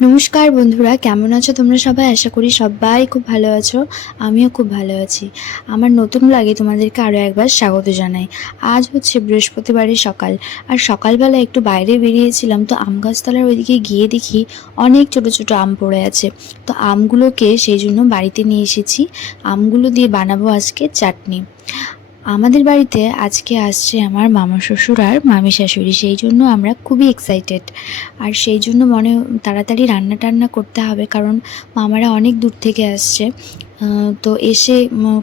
নমস্কার বন্ধুরা, কেমন আছো তোমরা সবাই? আশা করি সবাই খুব ভালো আছো, আমিও খুব ভালো আছি। আমার নতুন লাগে তোমাদেরকে আরও একবার স্বাগত জানাই। আজ হচ্ছে বৃহস্পতিবারের সকাল, আর সকালবেলা একটু বাইরে বেরিয়েছিলাম, তো আম গাছতলার ওইদিকে গিয়ে দেখি অনেক ছোট ছোট আম পড়ে আছে। তো আমগুলোকে সেই জন্য বাড়িতে নিয়ে এসেছি। আমগুলো দিয়ে বানাবো আজকে চাটনি। আমাদের বাড়িতে আজকে আসছে আমার মামা শ্বশুর আর মামি শাশুড়ি, সেই জন্য আমরা খুবই এক্সাইটেড আর সেই জন্য মনে তাড়াতাড়ি রান্না টান্না করতে হবে, কারণ মামারা অনেক দূর থেকে আসছে। তো এসে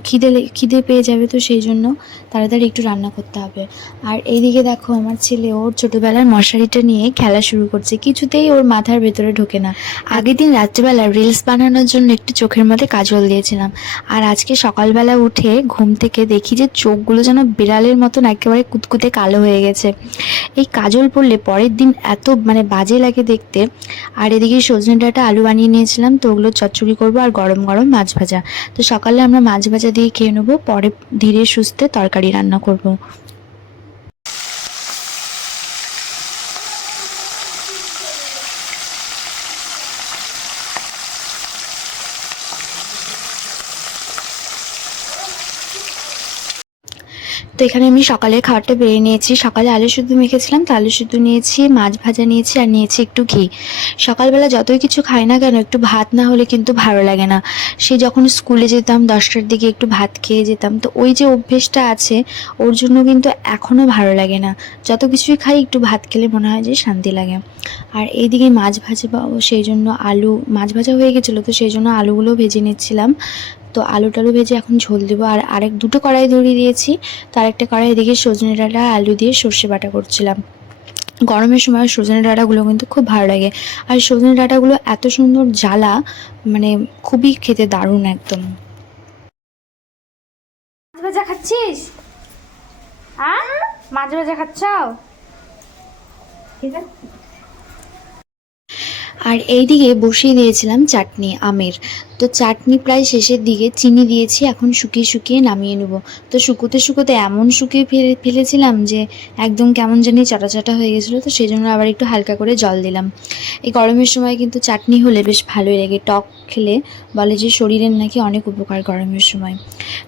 খিদে খিদে পেয়ে যাবে তো সেই জন্য তাড়াতাড়ি একটু রান্না করতে হবে। আর এইদিকে দেখো আমার ছেলে, ওর ছোটোবেলার মশারিটা নিয়ে খেলা শুরু করছে। কিছুতেই ওর মাথার ভেতরে ঢোকে না। আগের দিন রাত্রিবেলা রিলস বানানোর জন্য একটু চোখের মধ্যে কাজল দিয়েছিলাম। আর আজকে সকালবেলা উঠে ঘুম থেকে দেখি যে চোখগুলো যেন বিড়ালের মতন একেবারে কুতকুতে কালো হয়ে গেছে। এই কাজল পড়লে পরের দিন এত মানে বাজে লাগে দেখতে। আর এদিকে সজনে ডাটা আলু বানিয়ে নিয়েছিলাম, তো ওগুলো চচ্চড়ি করব আর গরম গরম মাছ ভাজা। তো সকালে আমরা মাছ ভাজা দিয়ে খেয়ে নেব পরে ধীরে সুস্থে তরকারি রান্না করব। তো এখানে আমি সকালের খাবারটা বেরিয়ে নিয়েছি। সকালে আলু শুদ্ধ মেখেছিলাম, তো আলু শুদ্ধ নিয়েছি, মাছ ভাজা নিয়েছি আর নিয়েছি একটু ঘি। সকালবেলা যতই কিছু খাই না কেন, একটু ভাত না হলে কিন্তু ভালো লাগে না। সে যখন স্কুলে যেতাম, দশটার দিকে একটু ভাত খেয়ে যেতাম, তো ওই যে অভ্যেসটা আছে, ওর জন্য কিন্তু এখনও ভালো লাগে না। যত কিছুই খাই, একটু ভাত খেলে মনে হয় যে শান্তি লাগে। আর এইদিকে মাছ ভাজা সেই জন্য আলু, মাছ ভাজা হয়ে গেছিল, তো সেই জন্য আলুগুলো ভেজে নিচ্ছিলাম। তো আলু টালু ভেজে এখন ঝোল দেবো। আর আরেক দুটো কড়াই ধরিয়ে দিয়েছি। তার একটা কড়াই এদিকে সজনে ডাঁটা, আলু দিয়ে সর্ষে বাটা করছিলাম। গরমের সময় সজনে ডাঁটাগুলো কিন্তু খুব ভালো লাগে। আর সজনে ডাঁটাগুলো এত সুন্দর জ্বালা মানে খুবই খেতে দারুণ একদম। মাছ ভাজা খাচ্ছিস? হ্যাঁ মাছ ভাজা খাচ্ছ? ঠিক আছে আর এইদিকে বসিয়ে দিয়েছিলাম চাটনি আমের। তো চাটনি প্রায় শেষের দিকে, চিনি দিয়েছি, এখন শুকিয়ে শুকিয়ে নামিয়ে নেব। তো শুকোতে শুকোতে এমন শুকিয়ে ফেলে, ফেলেছিলাম যে একদম কেমন জানি চাটা চাটা হয়ে গেছিল, তো সেই জন্য আবার একটু হালকা করে জল দিলাম। এই গরমের সময় কিন্তু চাটনি হলে বেশ ভালোই লাগে, টক খেলে বলে যে শরীরের নাকি অনেক উপকার গরমের সময়।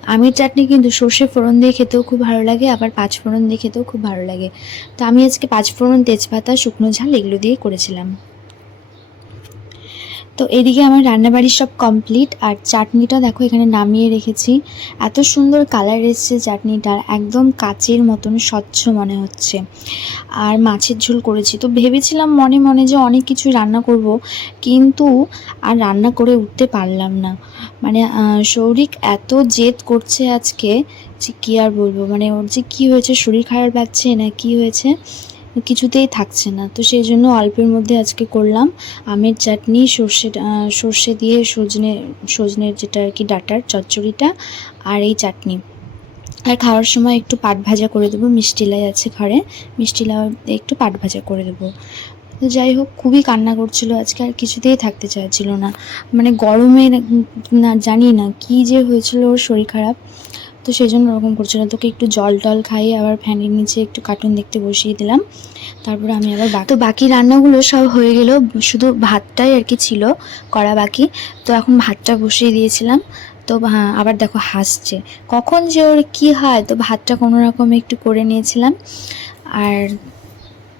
আমের চাটনি কিন্তু সর্ষে ফোড়ন দিয়ে খেতেও খুব ভালো লাগে, আবার পাঁচ ফোড়ন দিয়ে খেতেও খুব ভালো লাগে। তো আমি আজকে পাঁচ ফোড়ন, তেজপাতা, শুকনো ঝাল এগুলো দিয়ে করেছিলাম। তো এদিকে আমার রান্নাবাড়ি সব কমপ্লিট আর চাটনিটা দেখো এখানে নামিয়ে রেখেছি। এত সুন্দর কালার এসছে চাটনিটার, একদম কাচের মতন স্বচ্ছ মনে হচ্ছে। আর মাছের ঝোল করেছি, তো ভেবেছিলাম মনে মনে যে অনেক কিছু রান্না করব, কিন্তু আর রান্না করে উঠতে পারলাম না। মানে সৌরিক এত জেদ করছে আজকে যে কী আর বলব? মানে ওর যে কী হয়েছে, শরীর খারাপ লাগছে না কী হয়েছে? কিছুতেই থাকছে না। তো সেই জন্য অল্পের মধ্যে আজকে করলাম। আমের চাটনি, সর্ষে সর্ষে দিয়ে সজনে, সজনের যেটা আর কি ডাটার চচ্চড়িটা আর এই চাটনি। আর খাওয়ার সময় একটু পাট ভাজা করে দেবো। মিষ্টি লাই আছে ঘরে। মিষ্টি লাই একটু পাট ভাজা করে দেবো। তো যাই হোক, খুবই কান্না করছিল আজকে আর কিছুতেই থাকতে চাইছিল না। মানে গরমে না- জানি না কি যে হয়েছিল, ওর শরীর খারাপ। তো সেই জন্য ওরকম করছিল তোকে একটু জল টল খাইয়ে আবার ফ্যানের নিচে একটু কার্টুন দেখতে বসিয়ে দিলাম। তারপরে আমি আবার তো বাকি রান্নাগুলো সব হয়ে গেল। শুধু ভাতটাই আর কি ছিল, করা বাকি। তো এখন ভাতটা বসিয়ে দিয়েছিলাম। তো আবার দেখো হাসছে। কখন যে ওর কি হয়, তো ভাতটা কোনো রকম একটু করে নিয়েছিলাম। আর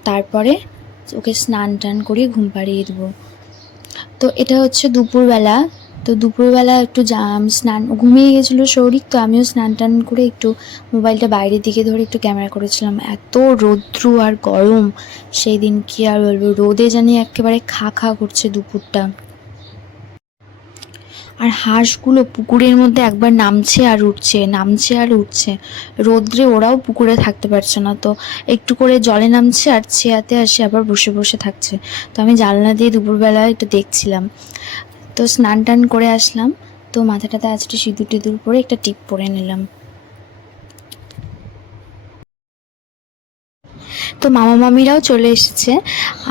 তারপরে ওকে স্নান টান করিয়ে ঘুম পাড়িয়ে দেবো। তো এটা হচ্ছে দুপুরবেলা। তো দুপুরবেলা একটু স্নান ঘুমিয়ে গেছিল সৌরিক তো আমিও স্নান টান করে একটু মোবাইলটা বাইরের দিকে ধরে একটু ক্যামেরা করেছিলাম। এত রৌদ্র আর গরম, সেই দিন কি আর বলব, রোদে জানি একেবারে খা খা করছে দুপুরটা। আর হাঁসগুলো পুকুরের মধ্যে একবার নামছে আর উঠছে, নামছে আর উঠছে। রোদ্রে ওরাও পুকুরে থাকতে পারছে না, তো একটু করে জলে নামছে আর চেয়াতে আসে আবার বসে বসে থাকছে। তো আমি জানলা দিয়ে দুপুরবেলা একটু দেখছিলাম। তো স্নান টান করে আসলাম। তো মাথাটাতে আজকে সিঁদুর টিঁদুর পরে একটা টিপ পরে নিলাম। তো মামা মামিরাও চলে এসেছে।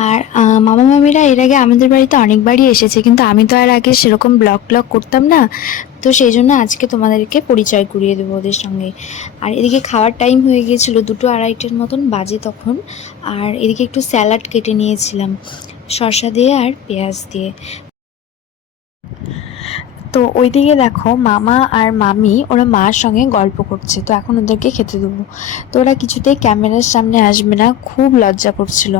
আর মামা মামিরা এর আগে আমাদের বাড়িতে অনেকবারই এসেছে, কিন্তু আমি তো আর আগে সেরকম ব্লগ ব্লগ করতাম না। তো সেই জন্য আজকে তোমাদেরকে পরিচয় করিয়ে দেবো ওদের সঙ্গে। আর এদিকে খাওয়ার টাইম হয়ে গিয়েছিল দুটো আড়াইটের মতন বাজে তখন। আর এদিকে একটু স্যালাড কেটে নিয়েছিলাম, শসা দিয়ে আর পেঁয়াজ দিয়ে। তো ওইদিকে দেখো মামা আর মামি, ওরা মার সঙ্গে গল্প করছে। তো এখন ওদেরকে খেতে দেবো। তো ওরা কিছুতেই ক্যামেরার সামনে আসবে না, খুব লজ্জা করছিল।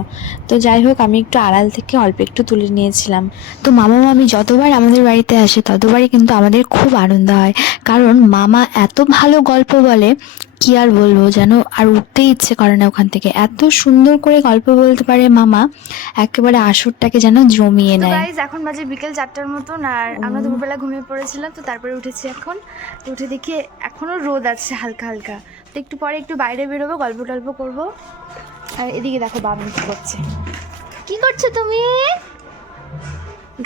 তো যাই হোক, আমি একটু আড়াল থেকে অল্প একটু তুলে নিয়েছিলাম। তো মামা মামি যতবার আমাদের বাড়িতে আসে, ততবারই কিন্তু আমাদের খুব আনন্দ হয়। কারণ মামা এত ভালো গল্প বলে কি আর বলব যেন? আর উঠতেই ইচ্ছে করে না ওখান থেকে। এত সুন্দর করে গল্প বলতে পারে মামা একেবারে আসরটাকে যেন জমিয়ে নেয়। গাইজ এখন বাজে বিকেল চারটার মতন আর আমরা দুপুরবেলা ঘুমিয়ে পড়েছিলাম তো তারপরে উঠেছি এখন। তো উঠে দেখি এখনও রোদ আছে হালকা হালকা। তো একটু পরে একটু বাইরে বেরোবো গল্প টল্প করব। আর এদিকে দেখো বাবু কি করছে। কি করছ তুমি?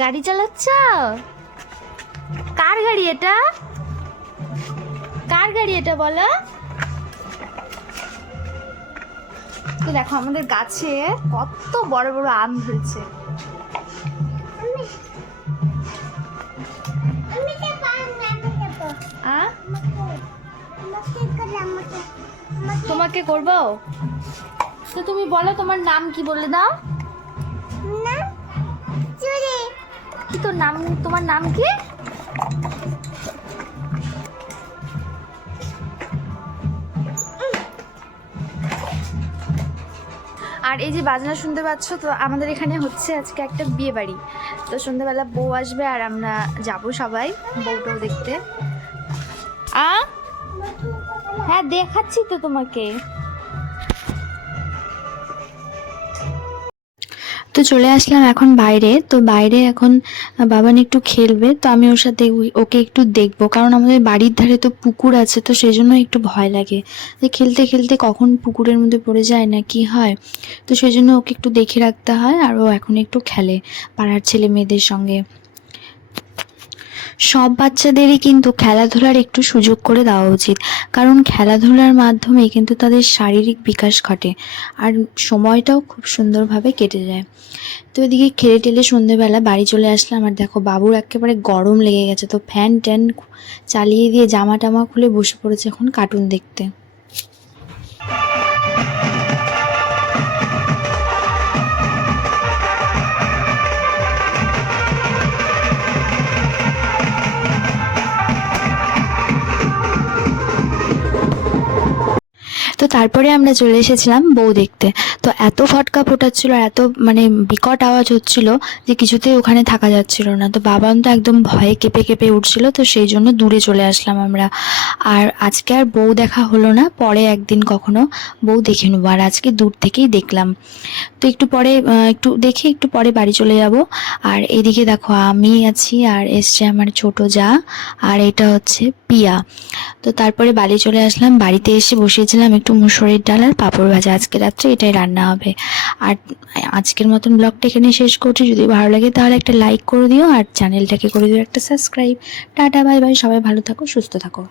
গাড়ি চালাচ্ছ? কার গাড়ি এটা? কার গাড়ি এটা বলো? তো দেখো আমাদের গাছে কত বড় বড় আম ধরেছে? তোমাকে করব? তো তুমি বলো তোমার নাম কি বলে দাও। কি তোর নাম তোমার নাম কি? আর এই যে বাজনা শুনতে পাচ্ছ, তো আমাদের এখানে হচ্ছে আজকে একটা বিয়ে বাড়ি। তো সন্ধ্যাবেলা বউ আসবে আর আমরা যাব সবাই বউটাও দেখতে। আ? হ্যাঁ দেখাচ্ছি তো তোমাকে। তো চলে আসলাম এখন বাইরে। তো বাইরে এখন বাবান একটু খেলবে, তো আমি ওর সাথে ওকে একটু দেখব। কারণ আমাদের বাড়ির ধারে তো পুকুর আছে, তো সেই জন্য একটু ভয় লাগে। যে খেলতে খেলতে কখন পুকুরের মধ্যে পড়ে যায় না কি হয়? তো সেই জন্য ওকে একটু দেখে রাখতে হয়, আর ও এখন একটু খেলে পাড়ার ছেলে মেয়েদের সঙ্গে। সব বাচ্চাদেরই কিন্তু খেলাধুলার একটু সুযোগ করে দেওয়া উচিত। কারণ খেলাধুলার মাধ্যমে কিন্তু তাদের শারীরিক বিকাশ ঘটে আর সময়টাও খুব সুন্দরভাবে কেটে যায়। তো এদিকে খেলে টেলে সন্ধেবেলা বাড়ি চলে আসলাম আর দেখো বাবুর একেবারে গরম লেগে গেছে। তো ফ্যান ট্যান চালিয়ে দিয়ে জামা টামা খুলে বসে পড়েছে এখন কার্টুন দেখতে। তো তারপরে আমরা চলে এসেছিলাম বউ দেখতে। তো এত ফটকা ফোটাচ্ছিল আর এত মানে বিকট আওয়াজ হচ্ছিল যে কিছুতেই ওখানে থাকা যাচ্ছিল না। তো বাবান তো একদম ভয়ে কেঁপে কেঁপে উঠছিল, তো সেই জন্য দূরে চলে আসলাম আমরা। আর আজকে আর বউ দেখা হলো না, পরে একদিন কখনো বউ দেখে নেব। আর আজকে দূর থেকেই দেখলাম। তো একটু পরে একটু দেখে, একটু পরে বাড়ি চলে যাব। আর এদিকে দেখো, আমি আছি আর এসছে আমার ছোট যা, আর এটা হচ্ছে পিয়া। তো তারপরে বাড়ি চলে আসলাম, বাড়িতে এসে বসিয়েছিলাম একটু মুসুরির ডাল আর পাঁপড় ভাজা। আজকে রাত্রে এটাই রান্না হবে। আর আজকের মতন ব্লগটা এখানে শেষ করছি। যদি ভালো লাগে তাহলে একটা লাইক করে দিও আর চ্যানেলটাকে করে দিও একটা সাবস্ক্রাইব। Tata, bye bye. সবাই ভালো থাকো, সুস্থ থাকো।